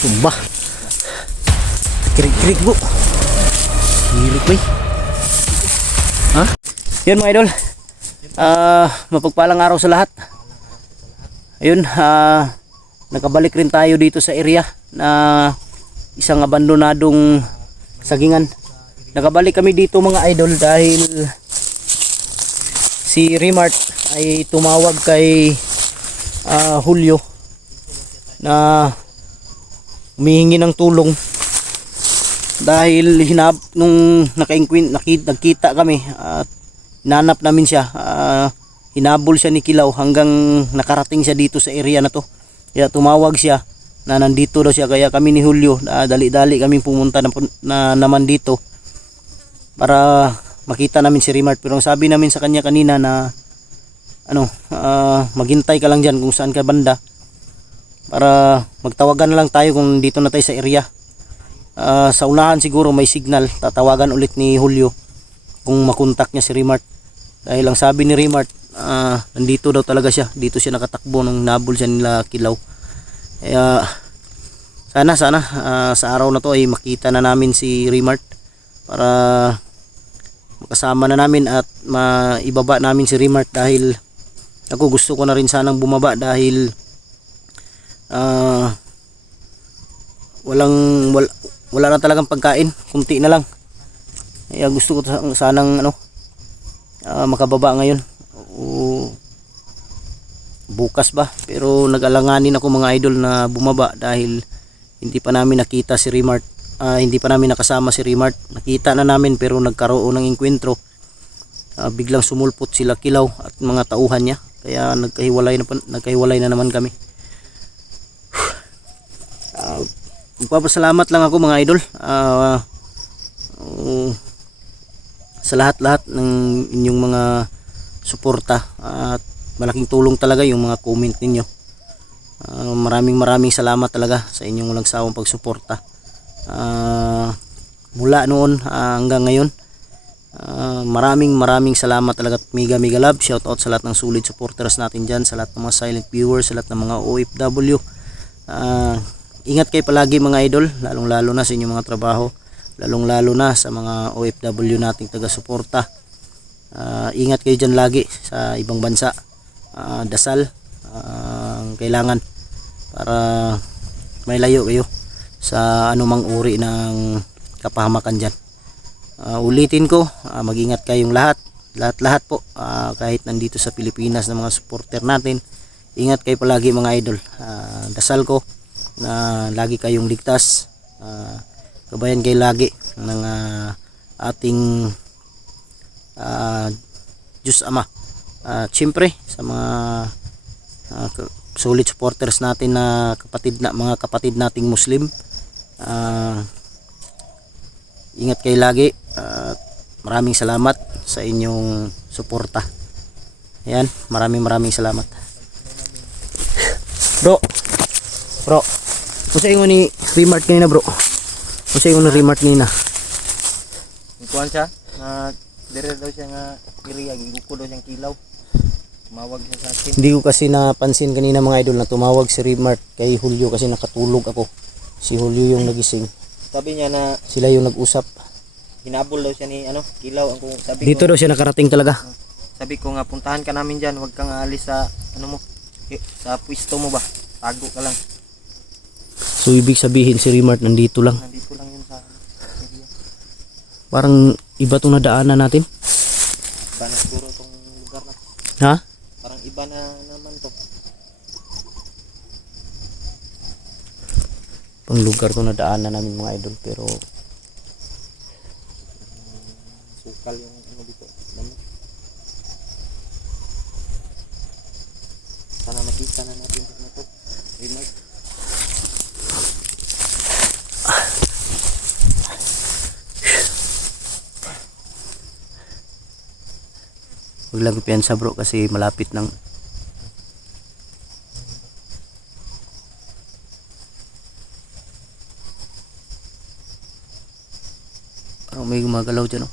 Sumba. Kirik-kirik bro. Kirik ba? Ha? Yun mga idol. Mapagpalang araw sa lahat. Ayun, nakabalik rin tayo dito sa area na isang abandonadong sagingan. Nakabalik kami dito mga idol dahil si Remart ay tumawag kay Julio na humihingi ng tulong dahil nung nagkita kami at hinanap namin siya, hinabol siya ni Kilaw hanggang nakarating siya dito sa area na to. Kaya tumawag siya na nandito daw siya, kaya kami ni Julio dali-dali kami pumunta na naman dito para makita namin si Remart. Pero ang sabi namin sa kanya kanina na maghintay ka lang dyan kung saan ka banda para magtawagan na lang tayo kung dito na tayo sa area. Sa unahan siguro may signal, tatawagan ulit ni Julio kung makontak niya si Remart. Dahil ang sabi ni Remart, nandito daw talaga siya, dito siya nakatakbo nung nabol siya nila Kilaw. Kaya sana sa araw na to ay makita na namin si Remart para makasama na namin at maibaba namin si Remart. Dahil ako gusto ko na rin sanang bumaba dahil wala na talagang pagkain, kunti na lang. Kaya gusto ko sanang makababa ngayon o bukas ba, pero nag-alanganin ako mga idol na bumaba dahil hindi pa namin nakita si Remart, hindi pa namin nakasama si Remart. Nakita na namin pero nagkaroon ng engkwentro, biglang sumulpot sila Kilaw at mga tauhan niya, kaya nagkahiwalay na naman kami. Magpapasalamat lang ako mga idol sa lahat-lahat ng inyong mga suporta at malaking tulong talaga yung mga comment ninyo. Maraming salamat talaga sa inyong walang sawang pagsuporta mula noon hanggang ngayon. Maraming salamat talaga, mega love, shout out sa lahat ng solid supporters natin dyan, sa lahat ng mga silent viewers, sa lahat ng mga OFW. Ingat kayo palagi mga idol, lalong-lalo na sa inyong mga trabaho, lalong-lalo na sa mga OFW nating taga-suporta. Ingat kayo dyan lagi sa ibang bansa. Dasal ang kailangan para may layo kayo sa anumang uri ng kapahamakan dyan. Ulitin ko, mag-ingat kayong lahat po, kahit nandito sa Pilipinas na mga supporter natin. Ingat kayo palagi mga idol. Dasal ko na lagi kayong ligtas, gabayan kayo lagi ng ating Diyos Ama. Siyempre sa mga solid supporters natin na mga kapatid nating Muslim, ingat kayo lagi at maraming salamat sa inyong suporta. Ayan, maraming salamat. Bro, kasi ingon ni Remart kanina bro. Kasi ingon ni Remart kanina. Kuan siya na dire daw siya nga iriya, giguko daw siyang Kilaw. Tumawag siya sa akin. Hindi ko kasi napansin kanina mga idol na tumawag si Remart kay Julio kasi nakatulog ako. Si Julio yung nagising. Sabi niya na Sila yung nag-usap. hinabol daw siya ni Kilaw. Ang sabi Dito ko, daw siya nakarating talaga. sabi ko nga puntahan ka namin diyan, huwag kang aalis sa sa pwesto mo ba. Tago ka lang. So ibig sabihin si Remart nandito lang. Nandito lang yun sa area. Parang iba tong nadaanan natin. Iba na siguro tong lugar na. Ha? Parang iba na naman to. Pang lugar to nadaanan namin mga idol, pero Sukal yung dito. Dami. Sana makita na natin ito. Remart. huwag lang piyansa bro kasi malapit nang parang may gumagalaw dyan.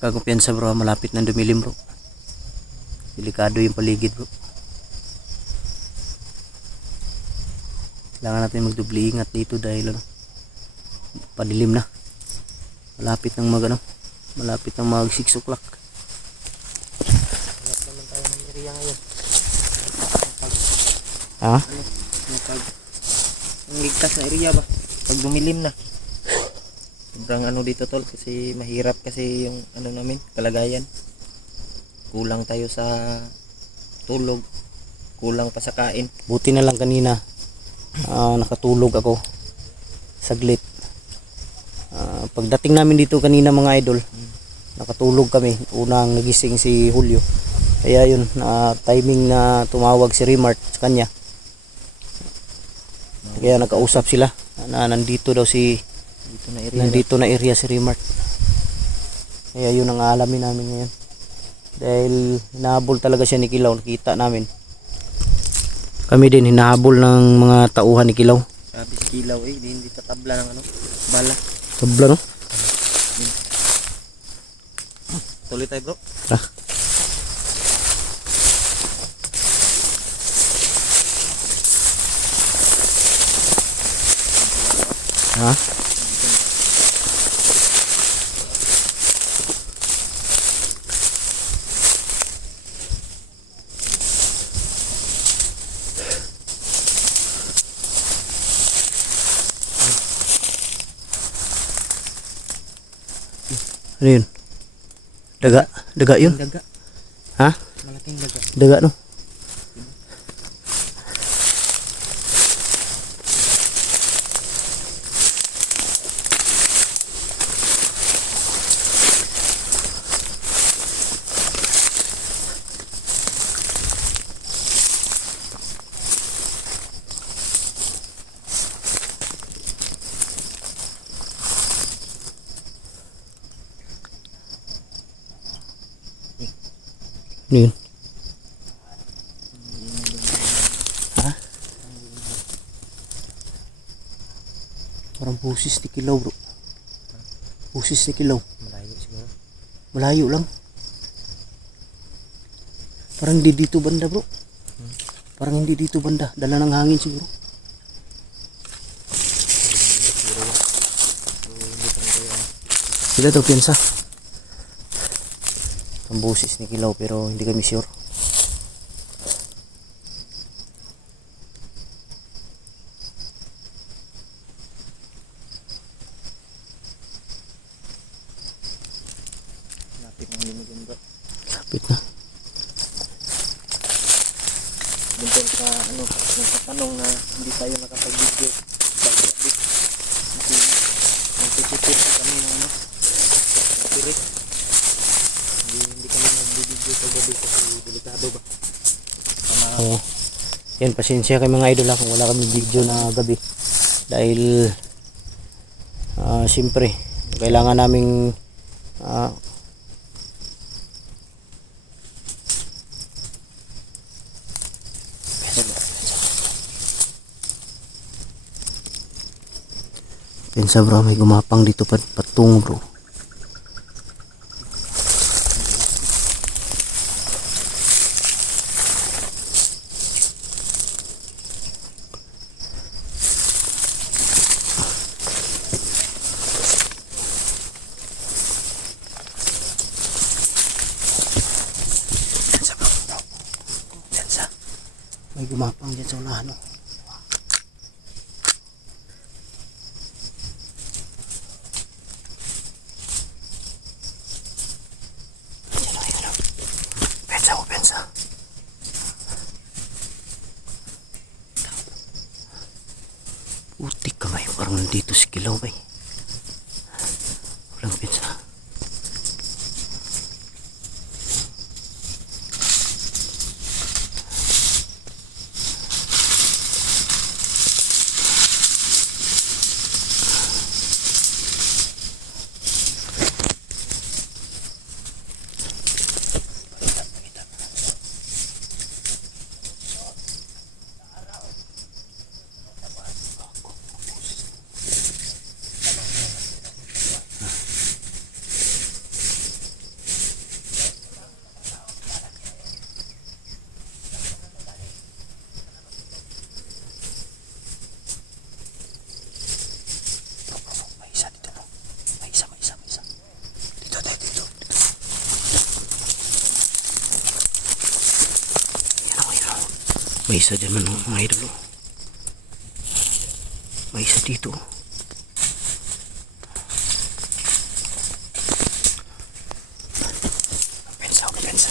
Kakumpiyansa bro, malapit nang dumilim bro. Delikado yung paligid bro. Kailangan natin magdubli ingat dito dahil ano, padilim na. Malapit ng malapit ng mag 6 o'clock. Hanap naman tayo ng area ngayon. Ha? Ang ligtas na area ba? Pag dumilim na. Sobrang ano dito tol kasi mahirap kasi yung ano namin, kalagayan. Kulang tayo sa tulog. Kulang pa sa kain. Buti na lang kanina nakatulog ako saglit. Pagdating namin dito kanina mga idol, nakatulog kami. Unang nagising si Julio. Kaya yun, timing na tumawag si Remart sa kanya. Kaya nakausap sila na nandito daw nandito na area si Remart. Kaya yun ang alamin namin ngayon. Dahil hinahabol talaga siya ni Kilaw, nakita namin. Kami din hinahabol ng mga tauhan ni Kilaw. Sabi si Kilaw hindi tatabla ng ano, bala. Tabla no? Tuloy tayo bro. Ah. Ha? Ano yun? Daga yun? Daga. Ha? Malaking daga. Daga no? Ano yun? Ha? Parang busis ni Kilaw bro. Busis ni Kilaw. Malayo siguro. Malayo lang. Parang hindi dito banda bro. Parang hindi dito banda. Dala ng hangin siguro. Sila daw piyansa. Ang busis ni Kilaw pero hindi kami sure. Lapit ng limigan bro. Lapit na. Bintang sa ano, nagtatanong na hindi tayo nakapag-video. Bakit kasi nagtitipid pa kami ng ano, tirik. Hindi kami nag-video sa gabi kasi delikado ba? Oo. Yan, pasensya kay mga idol kung wala kami video na gabi. Dahil siyempre kailangan naming pensa bro, may gumapang dito patungo bro. Pensa bro, pensa. May gumapang dyan sa unahan no. Pensa. Utik kamay, parang nandito si Kilaw bay. Walang pensa. May isa dyan man mga idol. May isa dito. Pensa, okay, pensa.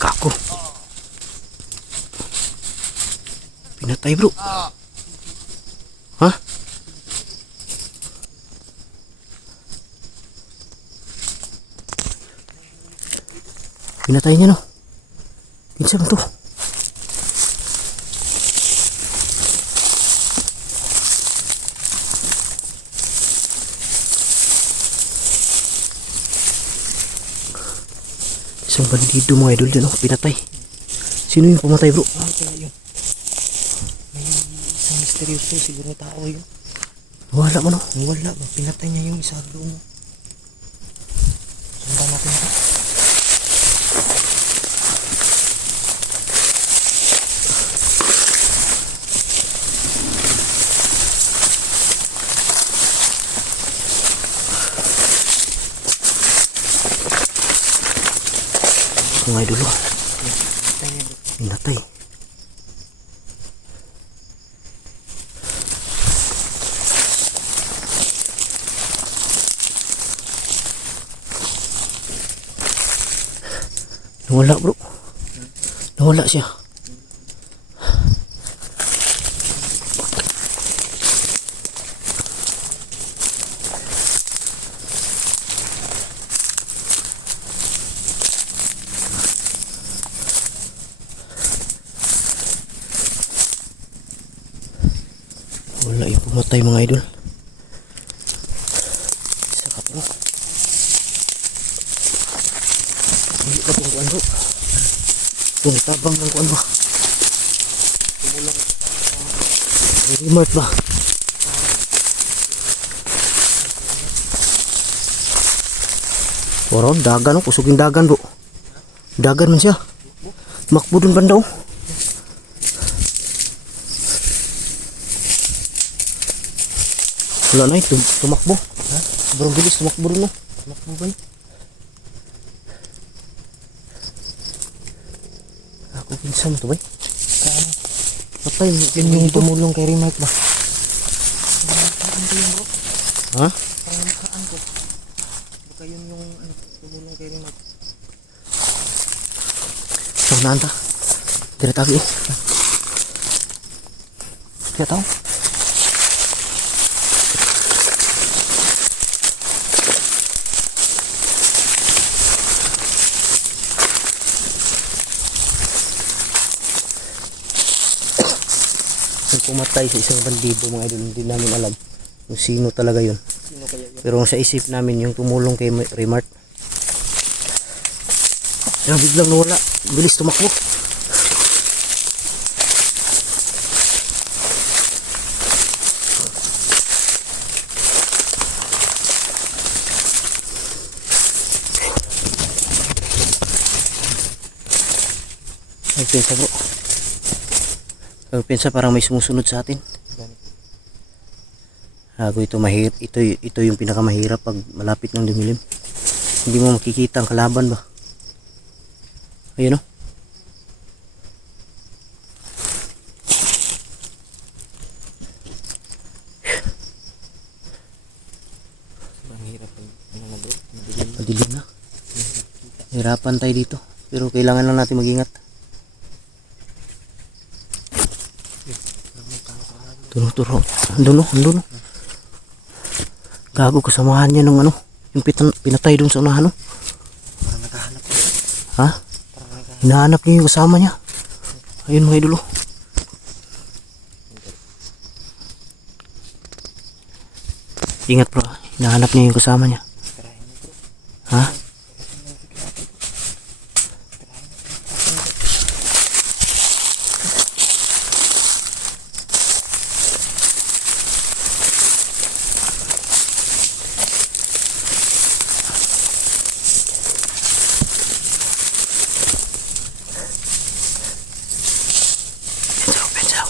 Kako. Pinatay bro. Ha? Pinatay niya no. Pinsa mo to. Isang bandido mga idol dyan, oh, pinatay. Sino yung pumatay bro? Ah, kaya yun. May isang misteryoso, siguro tao yun. Wala mo no? Wala, pinatay niya yung isa doon. Sundan natin ito. Mga idol, oh, Pinatay niya bro. pinatay. Nawala bro. Nawala siya. Wala yung pumatay mga idol. Isa ka bro. Hindi pa itong kuan bro. Yung tabang ng kuan ba? Tumulong Remark ba? Waron, dagan oh. Kusog yung dagan bro. Dagan man siya. Makbo dun banda oh. Wala na eh, tumakbo. Ha? Sobrang bilis, tumakbo rin no. tumakbo ba yun? Ako pinsan to ba? Kaano? Patay, Yun yung tumulong kay Remark ba? ha? Parang nakaan ko. Baka yun yung tumulong kay Remark. So, naanta. Tira tabi eh. Kaya tao. Pumatay sa isang bandido mga idol, hindi namin alam kung sino talaga yun, Sino kaya yun? pero sa isip namin yung tumulong kay Remart, pero biglang nawala, bilis tumakbo. Nagpensa bro, nagpensa parang may sumusunod sa atin. Hago ito ito yung pinakamahirap pag malapit ng dumilim. Hindi mo makikita ang kalaban ba? Ayun oh. Ang hirap ano na bro? Madilim na. Madilim na. Hirapan tayo dito. Pero kailangan lang natin mag-ingat. Turo. Andun oh. Gago, kasamahan niya ng ano. Yung pinatay dun sa unahan oh. Parang naghahanap ko. Ha? Parang naghahanap. Hinahanap niya yung kasama niya. Ayun mga idol oh. Ingat bro, hinahanap niya yung kasama niya. Ha? Pensa.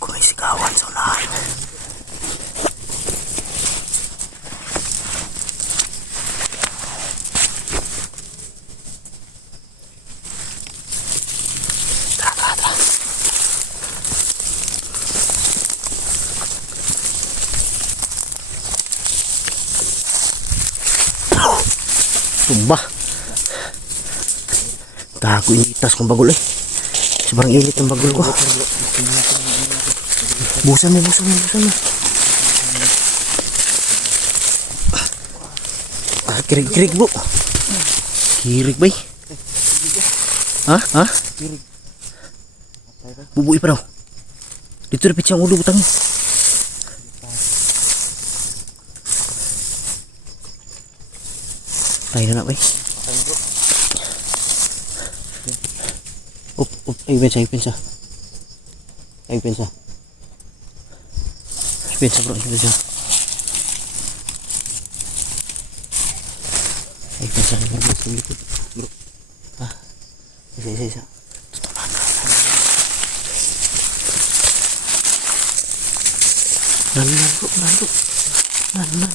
Ako may sigawan sa unahan. Tara. Tumba. Gago initas kong bagol eh. Sobrang init ng bagol ko. Busan mo. Kirig bu. Kirig bay. Ha? Bubuy pa daw. Dito na pitsang ulo butang. Tayo na bay. Up. Ay, pensa. Pensa bro. Ay, pensa mo sa likod. Bro. Ah. Isa. Tutunan. Nalo.